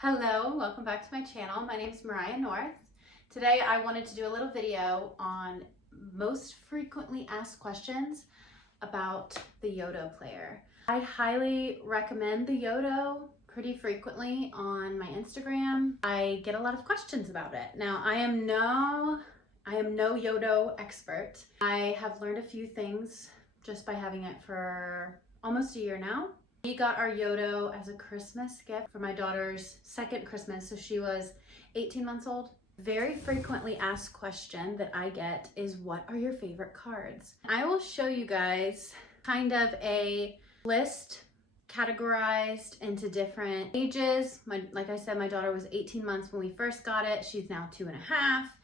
Hello, welcome back to my channel. My name is Mariah North. Today I wanted to do a little video on most frequently asked questions about the Yoto player. I highly recommend the Yoto pretty frequently on my Instagram. I get a lot of questions about it. Now I am no Yoto expert. I have learned a few things just by having it for almost a year now. We got our Yoto as a Christmas gift for my daughter's second Christmas, so she was 18 months old. Very frequently asked question that I get is, what are your favorite cards? I will show you guys kind of a list categorized into different ages. Like I said, my daughter was 18 months when we first got it. She's now 2.5,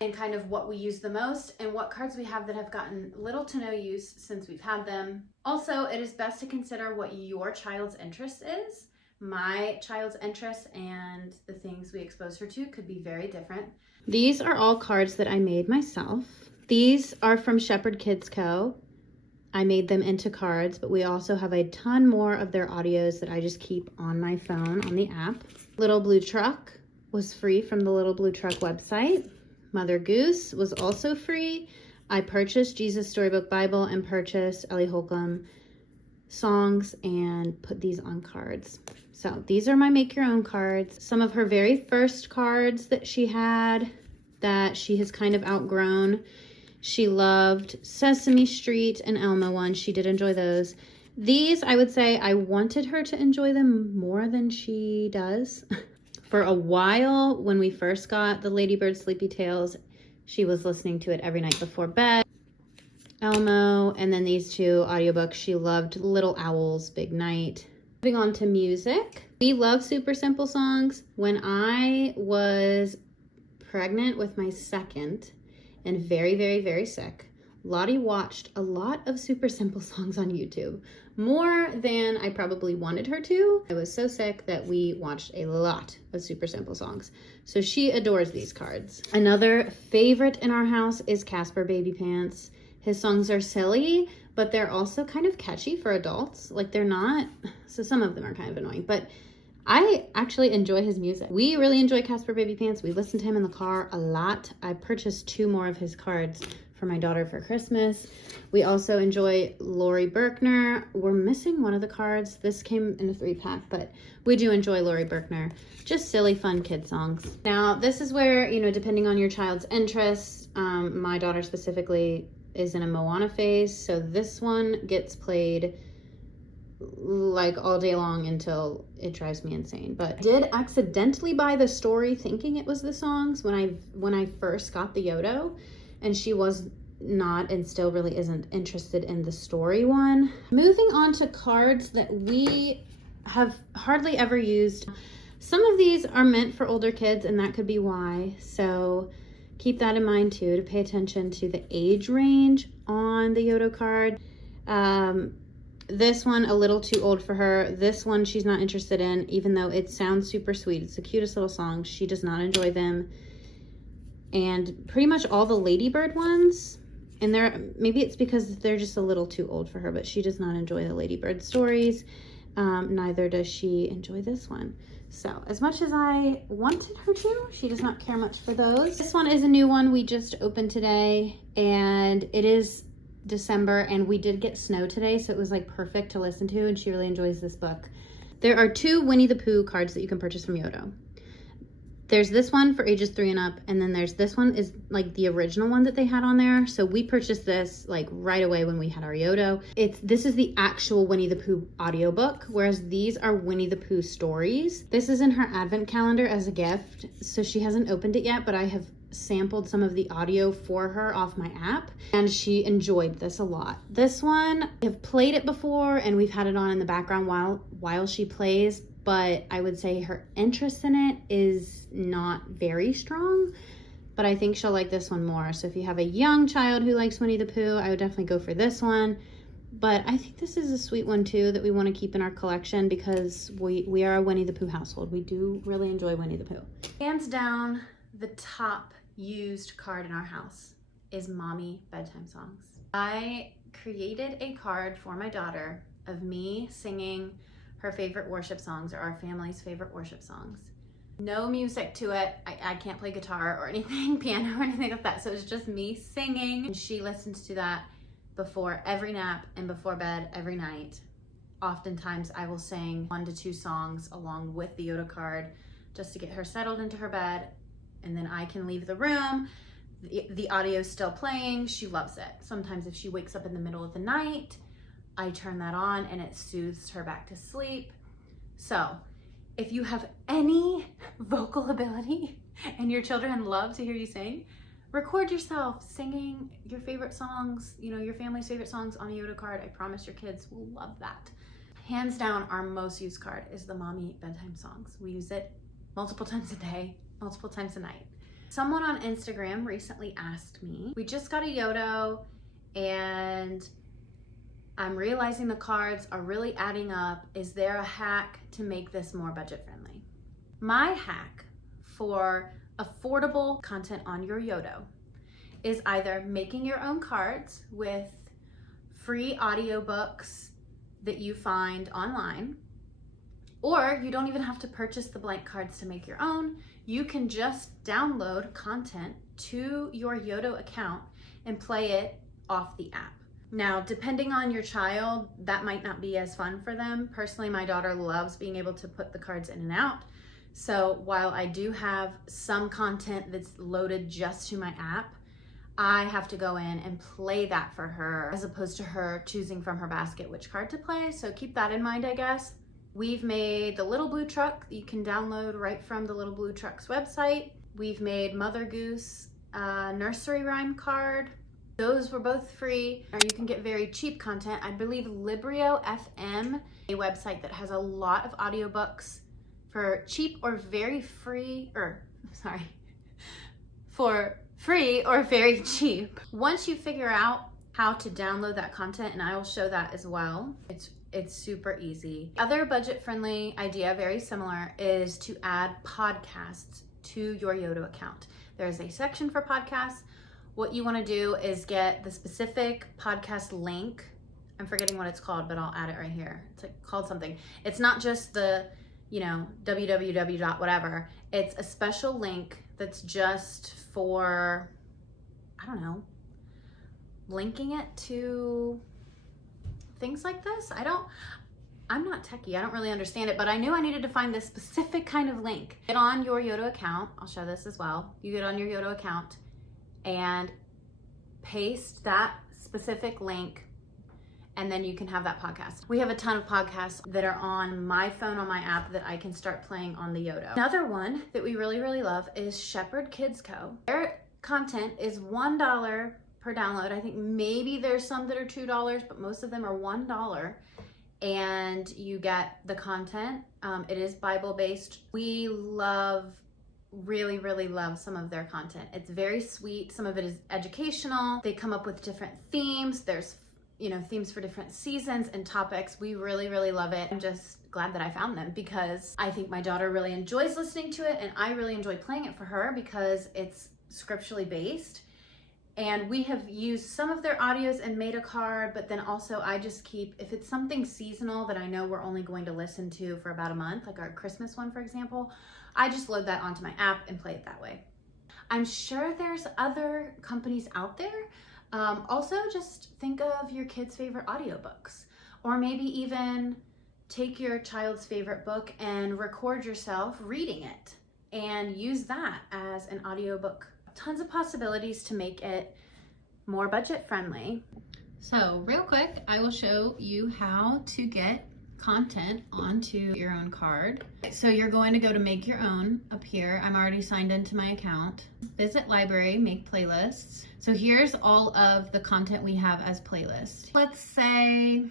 and kind of what we use the most and what cards we have that have gotten little to no use since we've had them. Also, it is best to consider what your child's interest is. My child's interest and the things we expose her to could be very different. These are all cards that I made myself. These are from Shepherd Kids Co. I made them into cards, but we also have a ton more of their audios that I just keep on my phone on the app. Little Blue Truck was free from the Little Blue Truck website. Mother Goose was also free. I purchased Jesus Storybook Bible and purchased Ellie Holcomb songs and put these on cards. So these are my make your own cards. Some of her very first cards that she had that she has kind of outgrown. She loved Sesame Street and Elmo ones. She did enjoy those. These, I would say I wanted her to enjoy them more than she does. For a while, when we first got the Ladybird Sleepy Tales, she was listening to it every night before bed. Elmo, and then these two audiobooks. She loved Little Owls, Big Night. Moving on to music. We love super simple songs. When I was pregnant with my second, and very, very, very sick, Lottie watched a lot of super simple songs on YouTube, more than I probably wanted her to. I was so sick that we watched a lot of super simple songs. So she adores these cards. Another favorite in our house is Casper Baby Pants. His songs are silly, but they're also kind of catchy for adults. Like, they're not, so some of them are kind of annoying, but I actually enjoy his music. We really enjoy Casper Baby Pants. We listen to him in the car a lot. I purchased 2 more of his cards for my daughter for Christmas. We also enjoy Lori Berkner. We're missing one of the cards. This came in a 3-pack, but we do enjoy Lori Berkner. Just silly, fun kid songs. Now, this is where, you know, depending on your child's interests, my daughter specifically is in a Moana phase, so this one gets played like all day long until it drives me insane. But I did accidentally buy the story thinking it was the songs when I first got the Yoto, and she was not and still really isn't interested in the story one. Moving on to cards that we have hardly ever used. Some of these are meant for older kids, and that could be why, so keep that in mind too, to pay attention to the age range on the Yoto card. This one, a little too old for her. This one she's not interested in, even though it sounds super sweet. It's the cutest little song. She does not enjoy them. And pretty much all the Ladybird ones, and maybe it's because they're just a little too old for her, but she does not enjoy the Ladybird stories. Neither does she enjoy this one. So as much as I wanted her to, she does not care much for those. This one is a new one we just opened today, and it is December, and we did get snow today, so it was like perfect to listen to, and she really enjoys this book. There are 2 Winnie the Pooh cards that you can purchase from Yoto. There's this one for ages 3 and up, and then there's this one is like the original one that they had on there. So we purchased this like right away when we had our Yoto. This is the actual Winnie the Pooh audiobook, whereas these are Winnie the Pooh stories. This is in her advent calendar as a gift, so she hasn't opened it yet, but I have sampled some of the audio for her off my app, and she enjoyed this a lot. This one, I've played it before, and we've had it on in the background while she plays, but I would say her interest in it is not very strong, but I think she'll like this one more. So if you have a young child who likes Winnie the Pooh, I would definitely go for this one. But I think this is a sweet one too that we want to keep in our collection, because we are a Winnie the Pooh household. We do really enjoy Winnie the Pooh. Hands down, the top used card in our house is Mommy Bedtime Songs. I created a card for my daughter of me singing her favorite worship songs, or our family's favorite worship songs. No music to it. I can't play guitar or anything, piano or anything like that. So it's just me singing. And she listens to that before every nap and before bed every night. Oftentimes I will sing 1 to 2 songs along with the Yoto card just to get her settled into her bed, and then I can leave the room. The audio's still playing. She loves it. Sometimes if she wakes up in the middle of the night, I turn that on and it soothes her back to sleep. So if you have any vocal ability and your children love to hear you sing, record yourself singing your favorite songs, your family's favorite songs on a Yoto card. I promise your kids will love that. Hands down, our most used card is the Mommy Bedtime Songs. We use it multiple times a day, multiple times a night. Someone on Instagram recently asked me, we just got a Yoto and I'm realizing the cards are really adding up. Is there a hack to make this more budget friendly? My hack for affordable content on your Yoto is either making your own cards with free audiobooks that you find online, or you don't even have to purchase the blank cards to make your own. You can just download content to your Yoto account and play it off the app. Now, depending on your child, that might not be as fun for them. Personally, my daughter loves being able to put the cards in and out. So while I do have some content that's loaded just to my app, I have to go in and play that for her as opposed to her choosing from her basket which card to play. So keep that in mind, I guess. We've made the Little Blue Truck that you can download right from the Little Blue Truck's website. We've made Mother Goose nursery rhyme card. Those were both free, or you can get very cheap content. I believe Librio FM, a website that has a lot of audiobooks for cheap or very free, for free or very cheap. Once you figure out how to download that content, and I will show that as well, it's super easy. Other budget-friendly idea, very similar, is to add podcasts to your Yoto account. There's a section for podcasts. What you want to do is get the specific podcast link. I'm forgetting what it's called, but I'll add it right here. It's called something. It's not just the, www. whatever. It's a special link that's just for, linking it to things like this. I'm not techie. I don't really understand it, but I knew I needed to find this specific kind of link. Get on your Yoto account. I'll show this as well. You get on your Yoto account and paste that specific link, and then you can have that podcast. We have a ton of podcasts that are on my phone, on my app, that I can start playing on the Yoto. Another one that we really, really love is Shepherd Kids Co. Their content is $1 per download. I think maybe there's some that are $2, but most of them are $1. And you get the content. It is Bible-based. We really, really love some of their content. It's very sweet. Some of it is educational. They come up with different themes. There's themes for different seasons and topics. We really, really love it. I'm just glad that I found them because I think my daughter really enjoys listening to it, and I really enjoy playing it for her because it's scripturally based. And we have used some of their audios and made a card, but then also I just keep, if it's something seasonal that I know we're only going to listen to for about a month, like our Christmas one, for example, I just load that onto my app and play it that way. I'm sure there's other companies out there. Also, just think of your kids' favorite audiobooks, or maybe even take your child's favorite book and record yourself reading it and use that as an audiobook. Tons of possibilities to make it more budget friendly. So real quick, I will show you how to get content onto your own card. So you're going to go to make your own up here. I'm already signed into my account. Visit library, make playlists. So here's all of the content we have as playlists. Let's say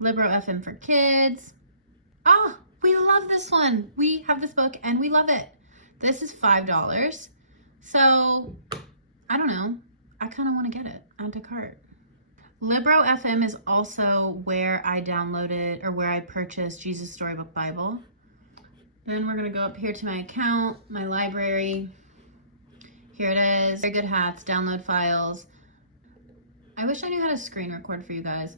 Libro FM for kids. Ah, we love this one. We have this book and we love it. This is $5. So I don't know. I kind of want to get it. Add to cart. Libro FM is also where I downloaded or where I purchased Jesus Storybook Bible. Then we're going to go up here to my account, my library. Here it is. Very Good Hats, download files. I wish I knew how to screen record for you guys,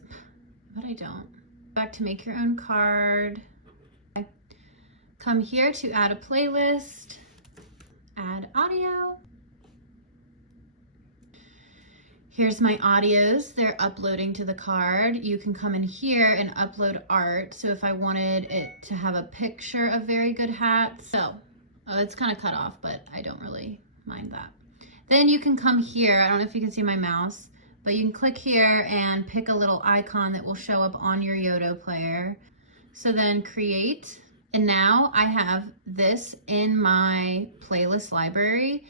but I don't. Back to make your own card. come here to add a playlist, add audio. Here's my audios. They're uploading to the card. You can come in here and upload art. So if I wanted it to have a picture of very good hats, it's kind of cut off, but I don't really mind that. Then you can come here. I don't know if you can see my mouse, but you can click here and pick a little icon that will show up on your Yoto player. So then create. And now I have this in my playlist library.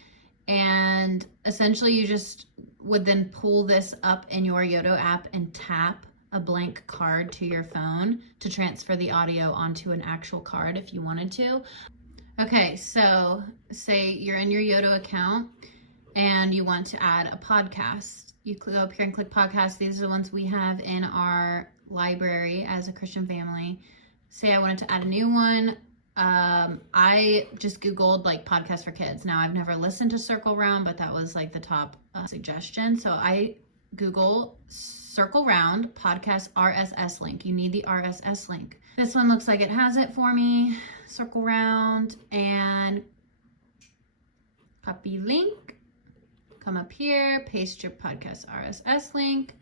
And essentially you just would then pull this up in your Yoto app and tap a blank card to your phone to transfer the audio onto an actual card if you wanted to. Okay, so say you're in your Yoto account and you want to add a podcast. You go up here and click podcast. These are the ones we have in our library as a Christian family. Say I wanted to add a new one. I just Googled like podcast for kids. Now I've never listened to Circle Round, but that was like the top suggestion. So I Google Circle Round podcast RSS link. You need the RSS link. This one looks like it has it for me. Circle Round and copy link. Come up here, paste your podcast RSS link.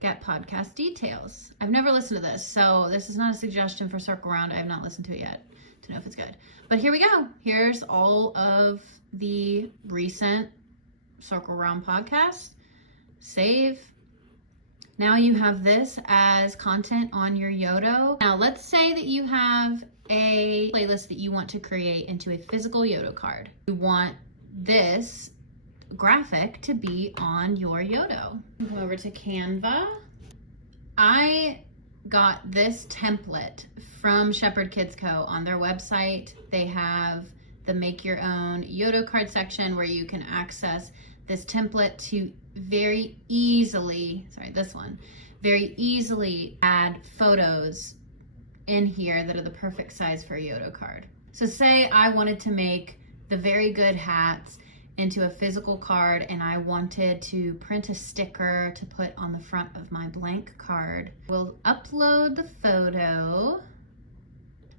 Get podcast details. I've never listened to this, so this is not a suggestion for Circle Round. I have not listened to it yet to know if it's good. But here we go. Here's all of the recent Circle Round podcasts. Save. Now you have this as content on your Yoto. Now let's say that you have a playlist that you want to create into a physical Yoto card. You want this graphic to be on your Yoto. Go over to Canva. I got this template from Shepherd Kids Co. on their website. They have the make your own Yoto card section where you can access this template to very easily add photos in here that are the perfect size for a Yoto card. So say I wanted to make the very good hats into a physical card and I wanted to print a sticker to put on the front of my blank card. We'll upload the photo.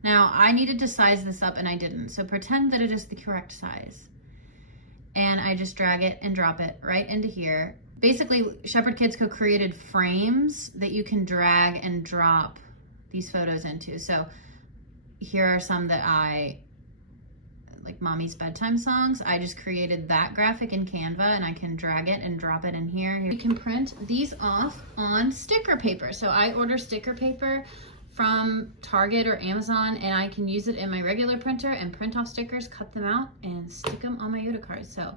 Now I needed to size this up and I didn't, so pretend that it is the correct size. And I just drag it and drop it right into here. Basically, Shepherd Kids Co. created frames that you can drag and drop these photos into. So here are some that like Mommy's bedtime songs. I just created that graphic in Canva and I can drag it and drop it in here. You can print these off on sticker paper. So I order sticker paper from Target or Amazon and I can use it in my regular printer and print off stickers, cut them out and stick them on my Yoto cards. So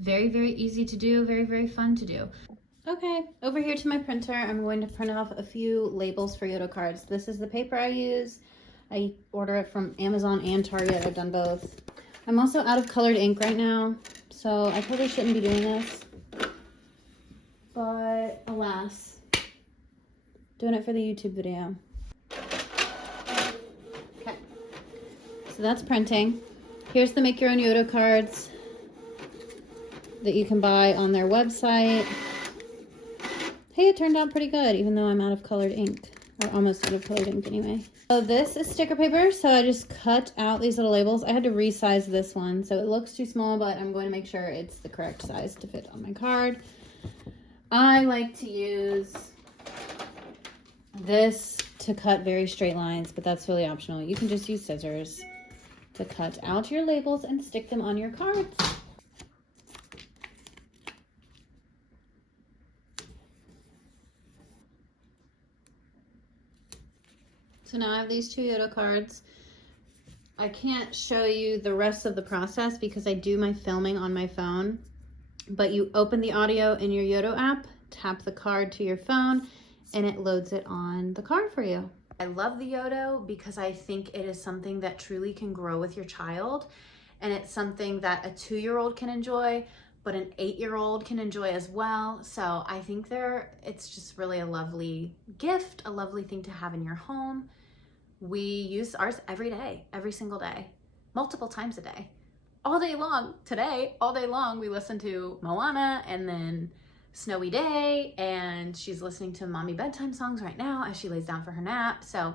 very, very easy to do, very, very fun to do. Okay, over here to my printer, I'm going to print off a few labels for Yoto cards. This is the paper I use. I order it from Amazon and Target. I've done both. I'm also out of colored ink right now, so I probably shouldn't be doing this. But alas, doing it for the YouTube video. Okay, so that's printing. Here's the Make Your Own Yoto cards that you can buy on their website. Hey, it turned out pretty good, even though I'm out of colored ink. Or almost out of colored ink anyway. So this is sticker paper, so I just cut out these little labels. I had to resize this one, so it looks too small, but I'm going to make sure it's the correct size to fit on my card. I like to use this to cut very straight lines, but that's really optional. You can just use scissors to cut out your labels and stick them on your cards. So now I have these two Yoto cards. I can't show you the rest of the process because I do my filming on my phone, but you open the audio in your Yoto app, tap the card to your phone, and it loads it on the card for you. I love the Yoto because I think it is something that truly can grow with your child, and it's something that a 2-year-old can enjoy, but an 8-year-old can enjoy as well. So I think it's just really a lovely gift, a lovely thing to have in your home. We use ours every day, every single day, multiple times a day, all day long. Today, all day long, we listen to Moana and then Snowy Day, and she's listening to Mommy bedtime songs right now as she lays down for her nap. So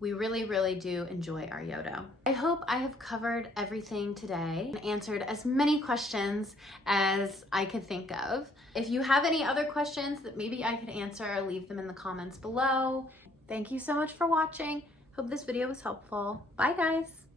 We really, really do enjoy our Yoto. I hope I have covered everything today and answered as many questions as I could think of. If you have any other questions that maybe I could answer, leave them in the comments below. Thank you so much for watching. Hope this video was helpful. Bye guys.